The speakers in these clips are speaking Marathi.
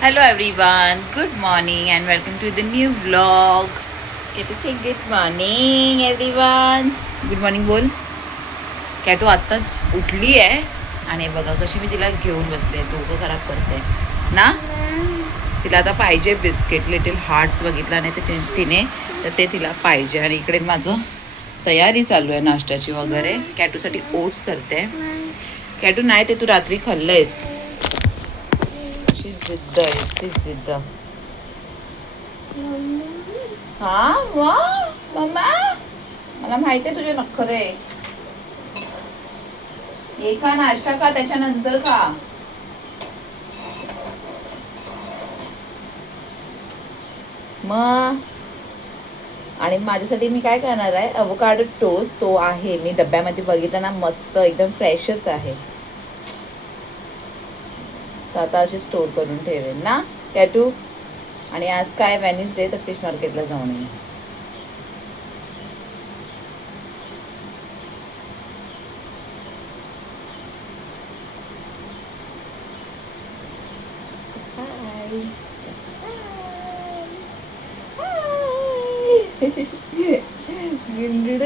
Hello everyone, good morning and welcome to the new vlog. Get to say good morning everyone. Good morning बोल. कॅटो आत्ताच उठली आहे आणि बघा कशी मी तिला घेऊन बसले, डोकं खराब करते ना. तिला आता पाहिजे बिस्किट, लिटिल हार्ट्स बघितला नाही तर तिने तर ते तिला पाहिजे. आणि इकडे माझं तयारी चालू आहे नाश्त्याची वगैरे. कॅटूसाठी ओट्स करते. कॅटू नाही ते तू रात्री खाल्लंयस. जिद्द आहे जिद्द. हा वा मम्मा, मला माहिती आहे तुझे नखरे. हे का नाश्ता का त्याच्यानंतर का. मग आणि माझ्यासाठी मी काय करणार आहे, अवोकाडो टोस्ट. तो आहे मी डब्यामध्ये बघितला ना, मस्त एकदम फ्रेशच आहे. तर आता असे स्टोर करून ठेवेन ना कॅटू. आणि आज काय वेनिसडे, तर फिश मार्केटला जाऊन ये. गिंड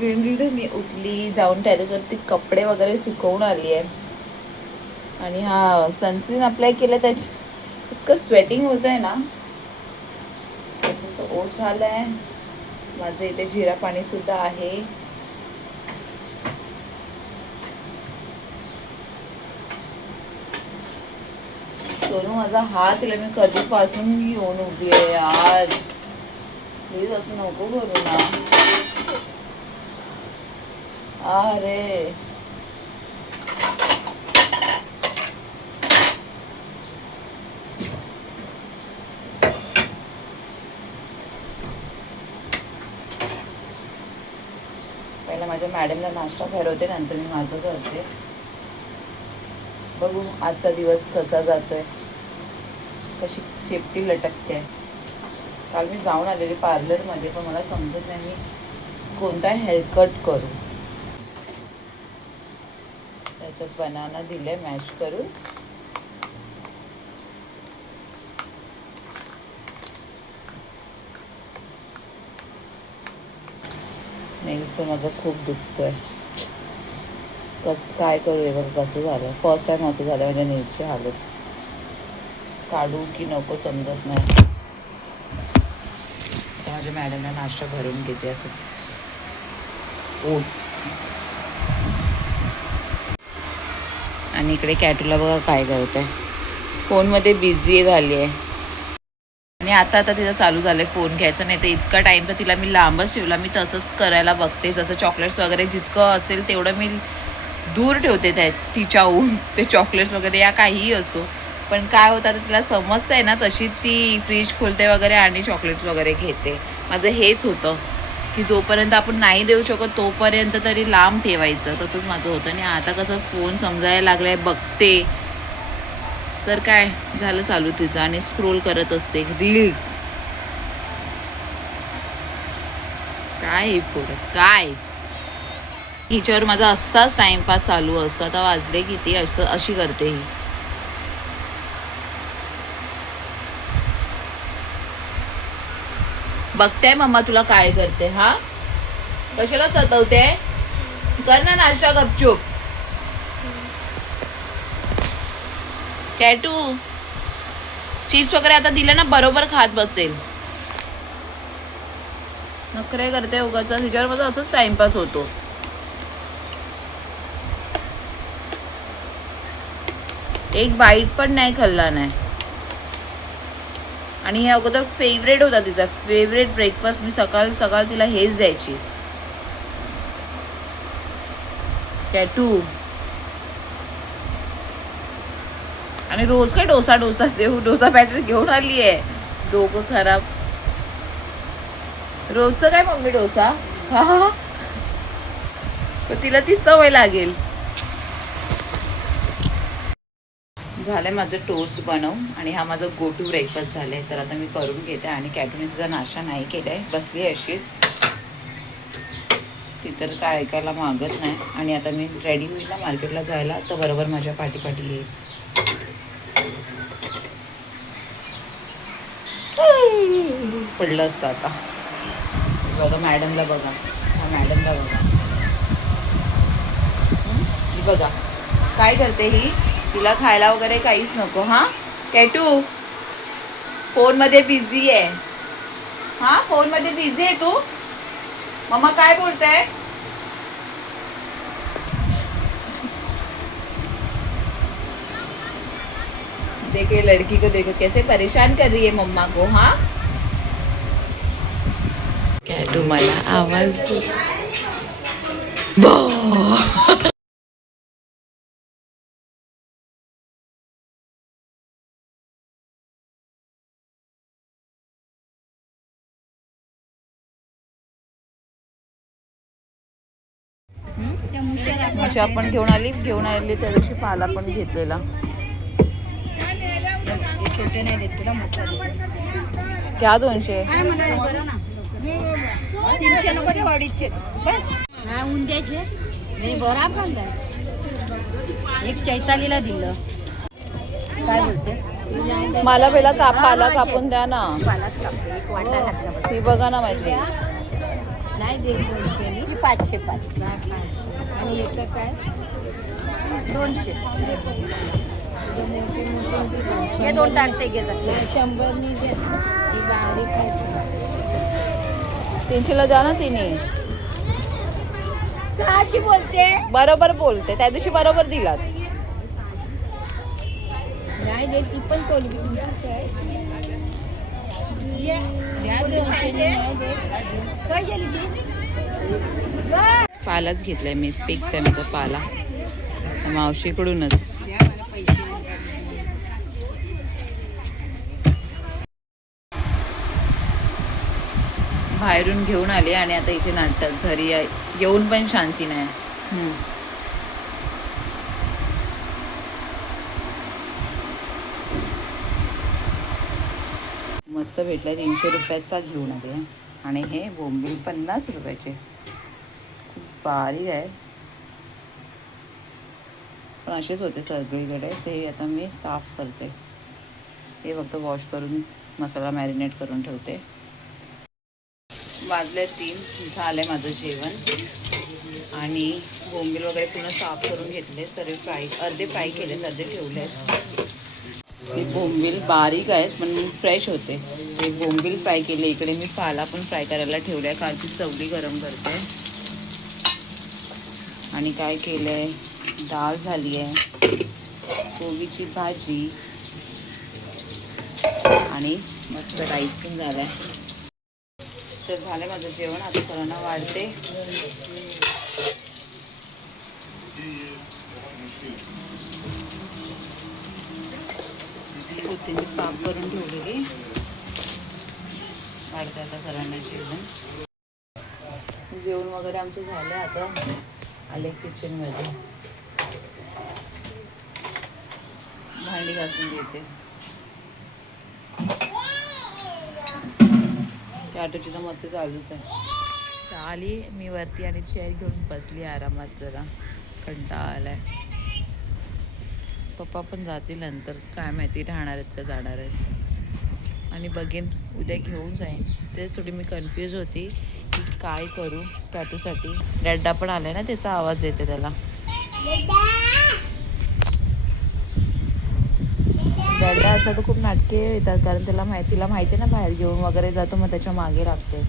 गिंड मी उठली, जाऊन टेरेसवरती कपडे वगैरे सुकवून आली आहे. आणि हा सनस्क्रीन अप्लाय केलं, त्याची इतकं स्वेटिंग होत आहे ना. ओट झालंय माझं. इथे जिरा पाणी सुद्धा आहे. सोनू माझा हात तिला मी कधीपासून घेऊन उभी आहे यार. प्लीज असं नको करू ना. अरे पहिला माझ्या मॅडमला नाश्ता ठरवते, नंतर मी माझं करते. बघू आजचा दिवस कसा जातोय, कशी शेपटी लटकते. काल मी जाऊन आलेली पार्लरमध्ये, पण मला समजत नाही मी कोणता हेअरकट करू. त्याच्यात बनाना दिले मॅश करून. नेलचं माझं खूप दुखतोय. काय करू हे बघ कसं झालं. फर्स्ट टाइम असं झालं म्हणजे नेलची हालत. काढू की नको समजत नाही. माझ्या मॅडमला नाश्ता भरून घेते असं ओट्स. आणि इकडे कॅटूला बघा काय करत आहे, फोनमध्ये बिझी झाली आहे. आणि आता तिचं चालू झालंय फोन घ्यायचं. नाही तर इतका टाइम तर तिला मी लांबच ठेवला. मी तसंच करायला बघते, जसं चॉकलेट्स वगैरे जितकं असेल तेवढं मी दूर ठेवते त्या तिच्याहून. ते चॉकलेट्स वगैरे या काहीही असो. पण काय होतं आता तिला समजतंय ना, तशी ती फ्रीज खोलते वगैरे आणि चॉकलेट्स वगैरे घेते. माझं हेच होतं की जोपर्यंत आपण नाही देऊ शकत तोपर्यंत तरी लांब ठेवायचं. तसंच माझं होतं. आणि आता कसं फोन समजायला लागलाय, बघते तर काय झालं चालू तिचं. आणि स्क्रोल करत असते रील्स. काय पुढे काय हिच्यावर माझा असाच टाइमपास चालू असतो. आता वाजले किती, असं अशी करते ही. बघते मम्मा तुला काय करते. हा कशाला सतवते. कर ना नाश्ता गपचूप. कॅटू चिप्स वगैरे आता दिलं ना बरोबर खात बसेल. नखरे करते उगाच. तिच्यावर माझा असंच टाइमपास होतो. एक बाईट पण नाही खाल्ला नाही. आणि हे अगोदर फेवरेट होता तिचा, फेवरेट ब्रेकफास्ट. मी सकाळ सकाळ तिला हेच द्यायची. कॅटू आणि रोज काय डोसा डोसा देऊ. डोसा बॅटर घेऊन आली आहे, डोकं खराब. रोजचं काय मम्मी डोसा. हा पण तिला ती सवय लागेल. झालंय माझं टोस्ट बनव. आणि हा माझा गो टू ब्रेकफास्ट झालाय. तर आता मी करून घेते. आणि कॅटूने तिचा नाश्ता नाही केलाय, बसली अशीच. ती तर काय ऐकायला मागत नाही. आणि आता मी रेडी होईल ना मार्केटला जायला, तर बरोबर माझ्या पाठी येईल. पडलं असतं आता. बघा मॅडमला बघा, हा मॅडमला बघा. ही बघा काय करते ही. तिला खायला वगैरे काहीच नको. हा कॅटू फोनमध्ये बिझी आहे. हा फोनमध्ये बिझी आहे तू. मम्मा काय बोलताय. देखिए लड़की को देखो कैसे परेशान कर रही है मम्मा को. हाँ कॅटू मला आवाज मुश्या पण घेऊन आली त्या दिवशी पाला पण घेतलेला. छोटे नाही देत तुला, मोठा क्या 200 300 नको ते अडीचशे बस. उंद्याचे मी बरा पण एक चैतालीला दिलं. काय बोलते मला पहिला पाला कापून द्या ना. पालाच कापते एक वाटा घातला. ती बघा ना माहिती नाही दे 200 की 500 आणि याचं काय 200. हे 2 टाकते घे 100 नी घे. ही बारीक आहे 300 ला द्या ना. तिने अशी बोलते. बरोबर बोलते. त्या दिवशी बरोबर दिलात. नाही दे ती पण कोलबी पालाच घेतलाय मी. फिक्स आहे माझा पाला मावशीकडूनच. बाहेरून घेऊन आले आणि आता इथे नाटक. घरी येऊन पण शांती नाही. मस्त भेटलाय. 300 रुपयाचा घेऊन आले आणि हे बोंबील 50 रुपयाचे. खूप बारीक आहे पण असेच होते सगळीकडे. ते आता मी साफ करते. हे फक्त वॉश करून मसाला मॅरिनेट करून ठेवते. वाजले 3. झालंय माझं जेवण आणि बोंबील वगैरे पूर्ण साफ करून घेतले. सर्व फ्राय अर्धे फ्राय केले, अर्धे ठेवले. ते बोंबील बारीक आहेत पण फ्रेश होते. ते बोंबील फ्राय केले. इकडे मी पाला पण फ्राय करायला ठेवला आहे. कालची चवली गरम करते. आणि काय केलं आहे, डाळ झाली आहे, कोबीची भाजी आणि मस्त राईस पण झाला आहे. तर झालं माझं जेवण. आता सर्वांना वाढते. कोथिंबीर साफ करून ठेवलेली. वाढते आता सर्वांना जेवण. जेवण वगैरे आमचं झालं. आता आले किचनमध्ये. भांडी घासून घेते. ऑटोची तर मस्त चालूच आहे. आली मी वरती आणि चेअर घेऊन बसली आरामात. जरा कंटाळा आलाय. पप्पा पण जातील नंतर. काय माहिती राहणार आहेत का जाणार आहेत. आणि बघेन उद्या घेऊन जाईन. तेच थोडी मी कन्फ्यूज होती की काय करू टॅटूसाठी. डॅडा पण आलाय ना, त्याचा आवाज येते त्याला. डॅडा असला तर खूप नाटके येतात कारण त्याला माहिती ना बाहेर घेऊन वगैरे जातो, मग त्याच्या मागे लागते.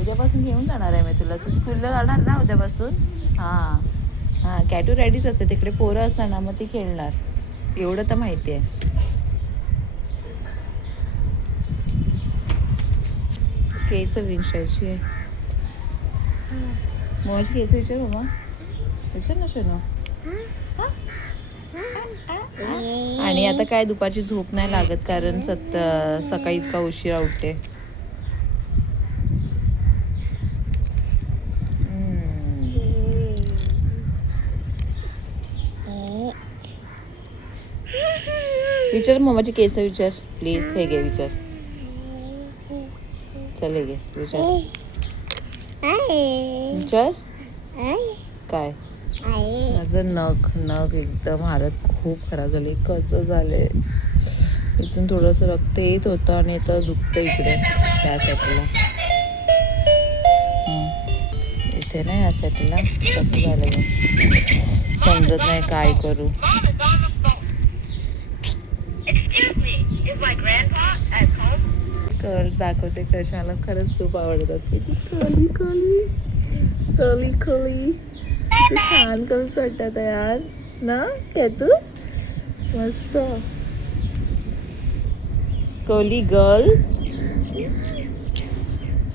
उद्यापासून घेऊन जाणार आहे मी तुला. तू स्कूलला जाणार ना उद्यापासून. हां हां कॅटू रेडीच असते. तिकडे पोरं असणार ना मग ती खेळणार. एवढं तर माहिती आहे. केस विंचारायची आहे. मग केस विचार मम्मा. विचार ना शनो. आणि आता काय दुपारची झोप नाही लागत कारण सकाळी इतका उशिरा उठते. विचार मम्माची केस विचार प्लीज. हे घे विचार. चल हे घे विचार. विचार काय. माझं नख एकदम हालत खूप खराब झाली. कसं झालंय इथून थोडंसं रक्त येत होतं आणि आता दुखतं इकडे या साईडला. इथे नाही या साईडला. कसं झालं बघ, समजत नाही काय करू. कर्ल्स दाखवते कशा मला खरंच खूप आवडतात. किती कर्ली कर्ली कर्ली कर्ली, किती छान कर्ल्स वाटतात यार ना. तू मस्त कर्ली गर्ल.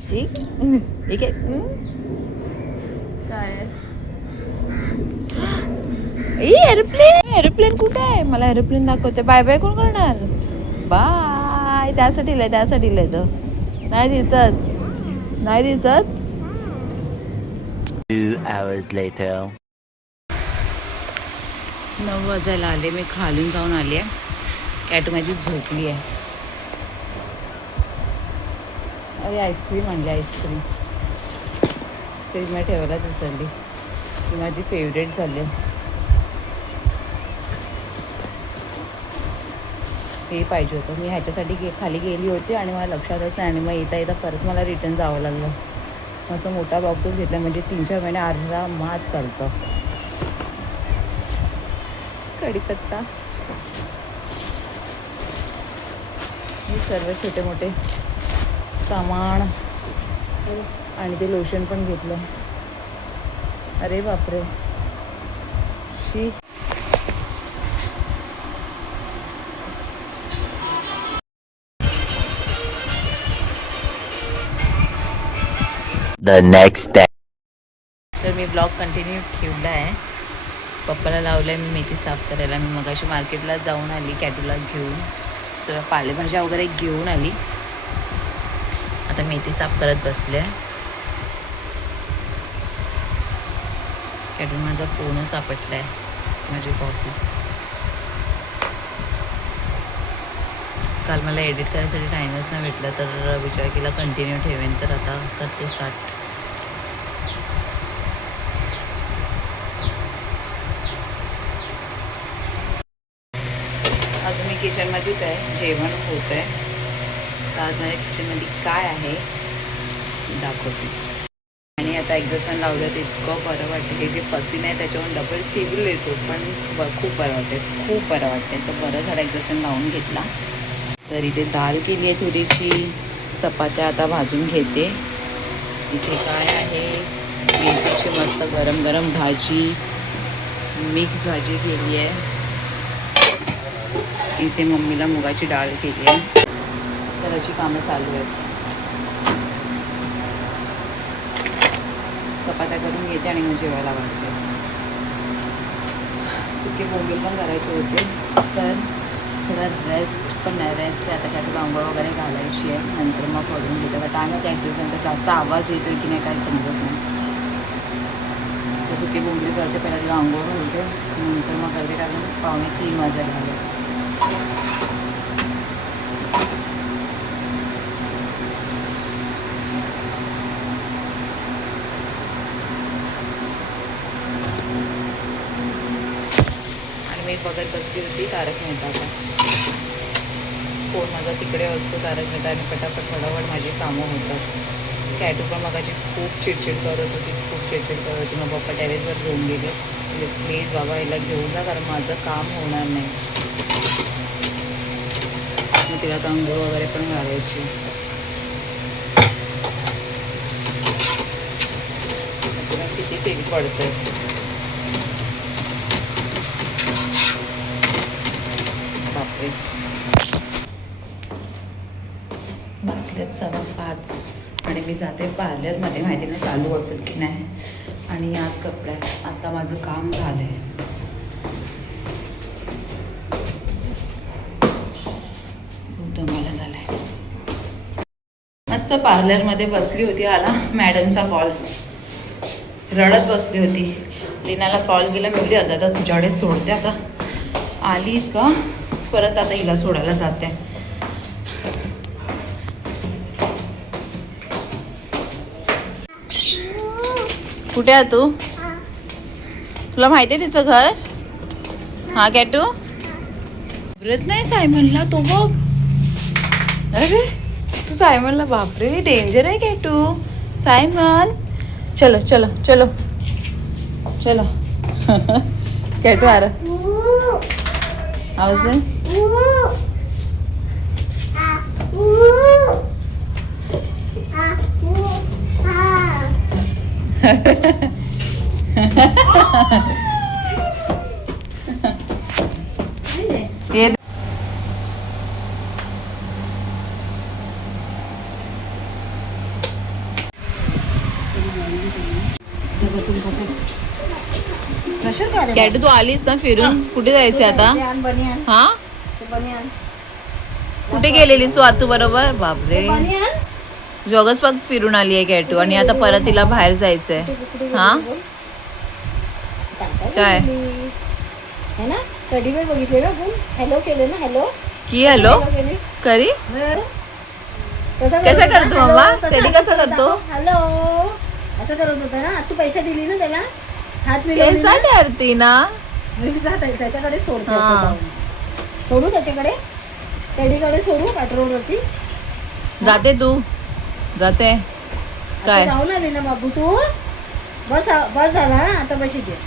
ठीक आहे. काय एरोप्लेन कुठे आहे? मला एरोप्लेन दाखवते. बाय बाय कोण करणार? बाय. त्यासाठी लय तर नाही दिसत, नाही दिसत. 2 hours later. 9 वाजायला आले. मी खालून जाऊन आली आहे. कॅटू माझी झोपली आहे. अरे आईस्क्रीम आणली, आईस्क्रीम फ्रीजमध्ये ठेवायलाच विसरली. ती माझी फेवरेट झाली. ते पाहिजे होतं. मी ह्याच्यासाठी खाली गेली होती आणि मला लक्षातच नाही, आणि मग येता परत मला रिटर्न जावं लागलं. असं मोठा बॉक्सच घेतला म्हणजे 3-4 महिने आरामात चालतं. कढीपत्ता, हे सर्व छोटे मोठे सामान आणि ते लोशन पण घेतलं. अरे बापरे, शी. The next day. तर मी ब्लॉग कंटिन्यू ठेवला आहे. पप्पाला लावलं आहे मी मेथी साफ करायला. मी मगाशी मार्केटला जाऊन आली कॅटूला घेऊन, सर्व पालेभाज्या वगैरे घेऊन आली. आता मेथी साफ करत बसले. कॅटून माझा फोनच सापडला आहे. माझी कॉफी काल मला एडिट करायसाठी टाईमच नाही भेटला, तर विचार केला कंटिन्यू ठेवेन, तर आता करते स्टार्ट. अजून मी किचनमध्येच आहे, जेवण होत आहे. तर आज माझ्या किचनमध्ये काय आहे दाखवते. आणि आता एक्झॉस्ट फॅन लावलं तर इतकं बरं वाटतं. हे जे पसीन आहे त्याच्यावर डबल टिबल येतो, पण खूप बरं वाटते, खूप बरं वाटते. तर बरं झालं एक्झॉस्ट फॅन लावून घेतला. तर इथे दाल केली आहे थोडीशी, चपात्या आता भाजून घेते. इथे काय आहे, मेथीची मस्त गरम गरम भाजी, मिक्स भाजी केली आहे. इथे मम्मीला मुगाची डाळ केली आहे. तर अशी कामं चालू आहेत. चपात्या करून घेते आणि मग जेवायला वाटते. सुके बोंबील पण करायचे होते, तर थोडा रेस्ट पण नाही. रेस्ट आता काय आंघोळ वगैरे घालायची आहे, नंतर मग पडून घेते. बट आम्ही त्या दिवसांचा जास्त आवाज येतोय की नाही काय समजत नाही. तर सुके बोंबील करते, पहिला तिला आंघोळ घालते, नंतर मग करते, कारण 2:45 वाजायला आले. मी बघत बसली होती तारक मेहता. फोन माझा तिकडे असतो तारक मेहता, आणि पटापट फटाफट माझी कामं होतात. कॅटू पण मगाशी खूप चिडचिड करत होती, खूप चिडचिड करत होती. मग पप्पा टेरेसवर घेऊन गेले. म्हणजे प्लीज बाबा हिला घेऊन जा, कारण माझं काम होणार नाही. मग तिला अंघोळ वगैरे पण घालायची. तिला किती तेल पडतं. बापरे, वाजलेत 5:15 आणि मी जाते पार्लरमध्ये. माहिती नाही चालू असेल की नाही. आणि आज कपड्यात आता माझं काम झालं आहे. खूप दमायला झालं आहे. मस्त पार्लरमध्ये बसली होती, आला मॅडमचा कॉल. रडत बसली होती. लीनाला कॉल केला, मी बोलली अर्धा तास तुझ्याकडे सोडते. आता आली का परत, आता हिला सोडायला जाते. कुठे आहे तू? तुला माहिती आहे तिचं घर? हा कॅटू, घाबरत नाही सायमनला तो बघ. अरे तू सायमनला बापरे डेंजर आहे काय तू सायमन. चलो चलो चलो चलो काय तू आर आवाज आहे? ये कॅट तू आलीस ना फिरून कुठे जायचं आता हा कुठे गेलेलीस तू आतू बरोबर बापरे जॉगच बघ फिरून आली आहे कॅटू आणि आता परत तिला बाहेर जायचंय हा काय है ना कधी वेळ बघितले ना तू हॅलो केले ना हॅलो की हॅलो करी कसं करतो मम्मा टेडी कसं करतो हॅलो असं करत होता ना तू पैसे दिली ना त्याला हात कैसा ठरती ना त्याच्याकडे सोडतो सोडू त्याच्याकडे टेडीकडे सोडू पेट्रोल वरती जाते तू जाते काय जाऊन आली ना बाबू तू बस बस झाला ना आता बशी दे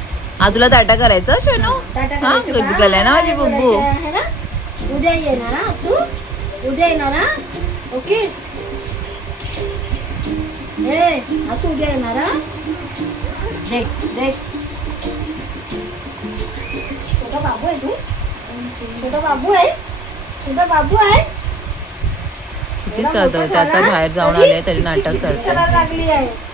हा तुला ताटा करायचं शोनू हा गलाय ना माझी बुब्बू है ना उद्या येणार ना तू उद्या येणार ना ओके ए तू उद्या येणार ना देख देख छोटा बाबू आहे तू छोटा बाबू आहे छोटा बाबू आहे किती सदवते आता बाहेर जाऊन आले तरी नाटक करते लागली आहे